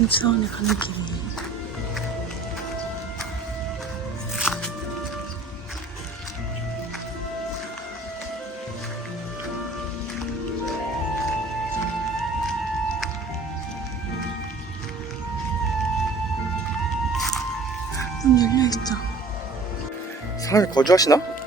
벤츠원에 가는 길이에요. 문 열려있어. 사람이 거주하시나?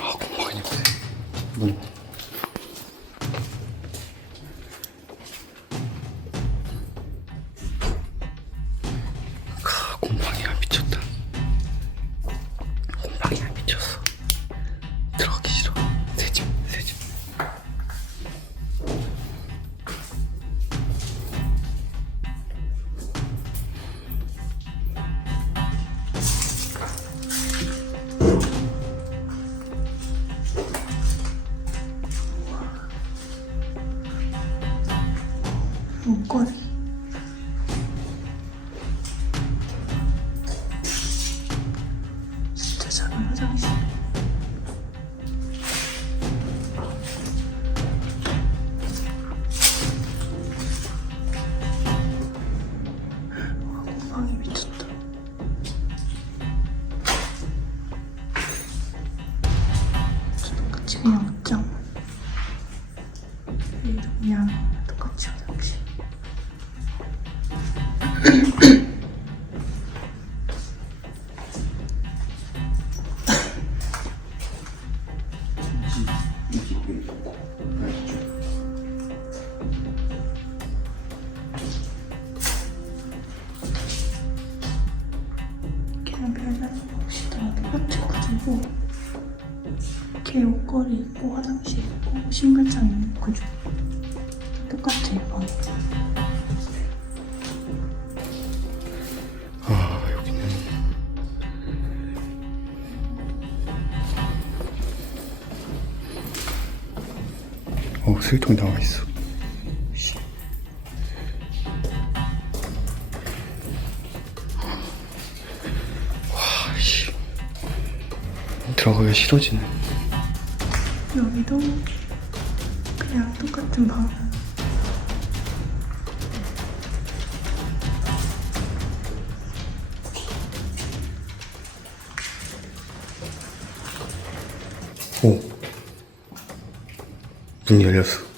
아 공방이 냄새 문 아, 곰팡이가 미쳤다. 곰팡이가 미쳤어. 들어가기 싫어 Hoşçakalın. 거 없이 다 똑같아가지고 걔 옷걸이 있고 화장실 있고 신발장 있는 그죠? 똑같아요 방이. 아 여기는 어 쓰레기통이 나와 있어 들어가기가 싫어지네 여기도 그냥 똑같은 방. 오. 문이 열렸어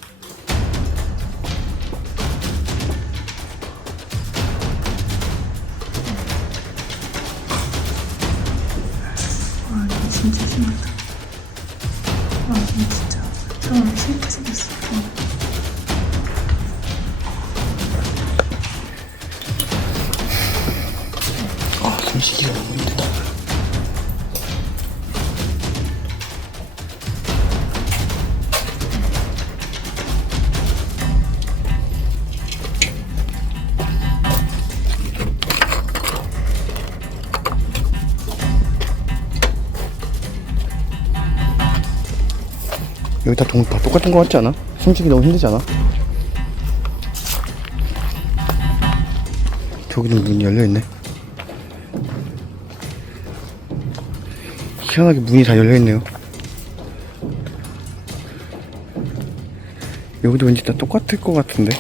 숨쉬기가 너무 힘들다 여기 다, 동, 다 똑같은 거 같지 않아? 숨쉬기 너무 힘들지 않아? 저기는 문이 열려있네 희한하게 문이 다 열려있네요. 여기도 왠지 다 똑같을 것 같은데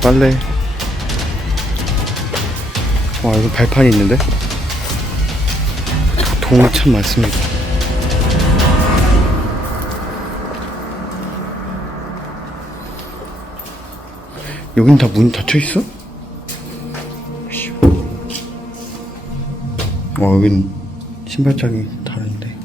빨래. 와, 여기 발판이 있는데? 동이 참 많습니다. 여긴 다 문이 닫혀 있어? 씨. 와, 여긴 신발장이 다른데.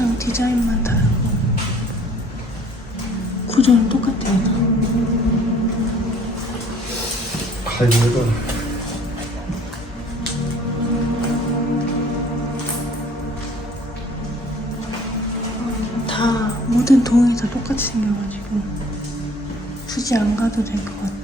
신발장 디자인만 다르고 구조는 똑같아요. 갈매가 다 모든 동이 다 똑같이 생겨가지고 굳이 안 가도 될 것 같은.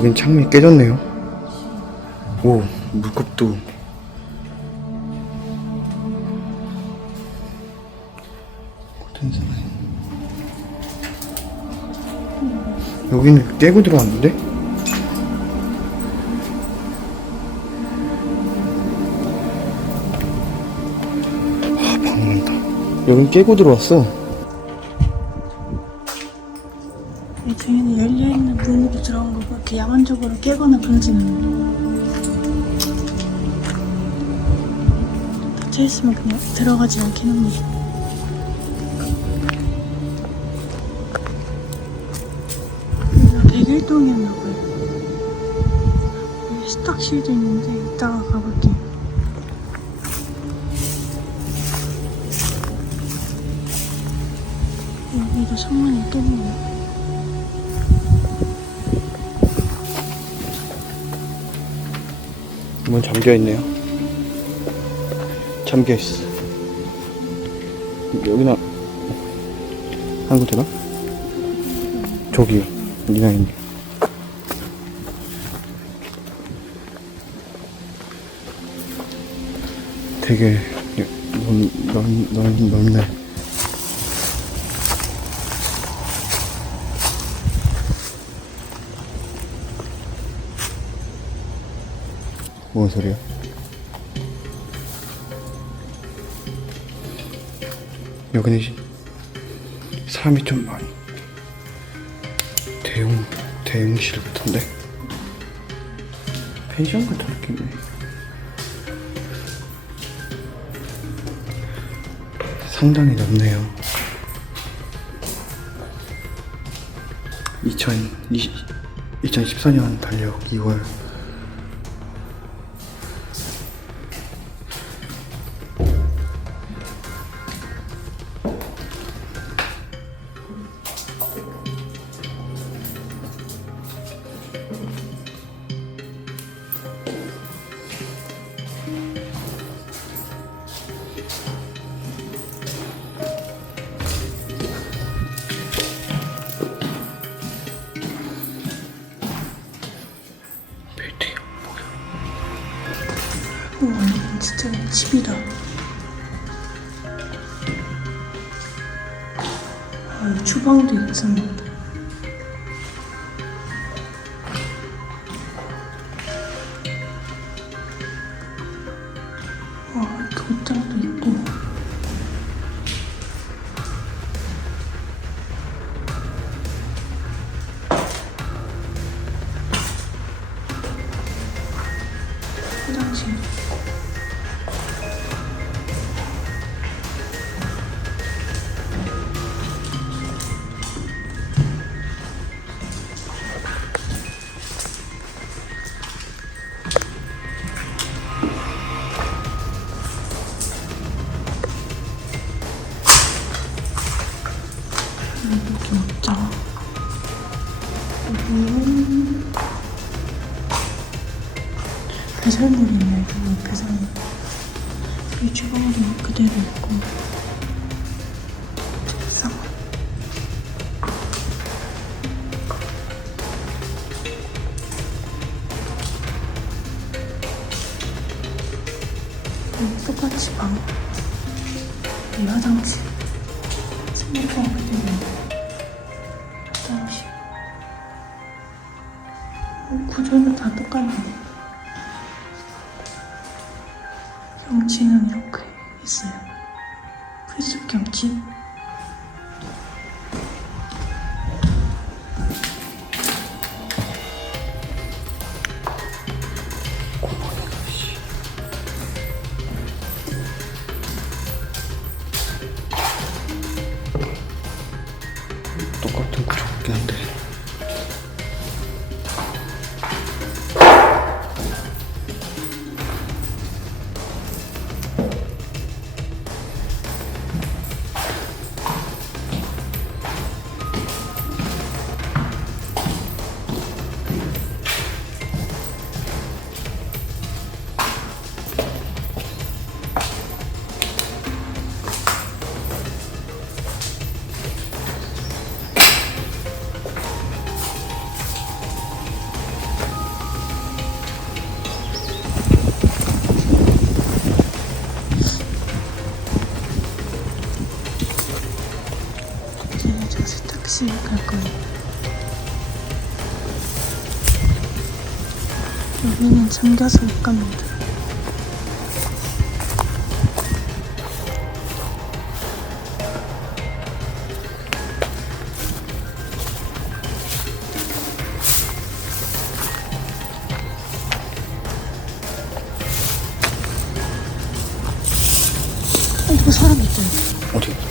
여긴 창문이 깨졌네요. 오, 물컵도. 여기는 깨고 들어왔는데? 아, 방문다. 여긴 깨고 들어왔어. 이 뒤에는 열려있는 문으로 들어온 거고 이렇게 야만적으로 깨거나 그러지는. 닫혀있으면 그냥 들어가지 않긴 합니다. 여기가 101동이었나봐요. 여기 스탁실도 있는데 이따가 가볼게요. 여기도 창문이 깼네요. 문 잠겨 있네요. 잠겨 있어. 여기나 한국 되나? 저기요. 니나 있네. 되게 넓, 넓, 넓, 넓네. 뭔 소리야? 여기는 시- 사람이 좀 많이 대용 대용실 같은데? 펜션 같은 느낌이네. 상당히 넓네요. 2020, 2014년 달력 2월 진짜 집이다. 아, 주방도 있었는 배설물이 있네요. 그 배설물. 이 주방도 그대로 있고. 책상. 여기 음, 똑같이 방. 이 화장실. 생물방 그대로 있고. 화장실. 어, 구조는 다 똑같네. 경치는 이렇게 있어요. 필수 경치. 세탁실 갈 거예요. 여기는 잠겨서 못 갑니다. 어, 이거 사람. 여기. 어디?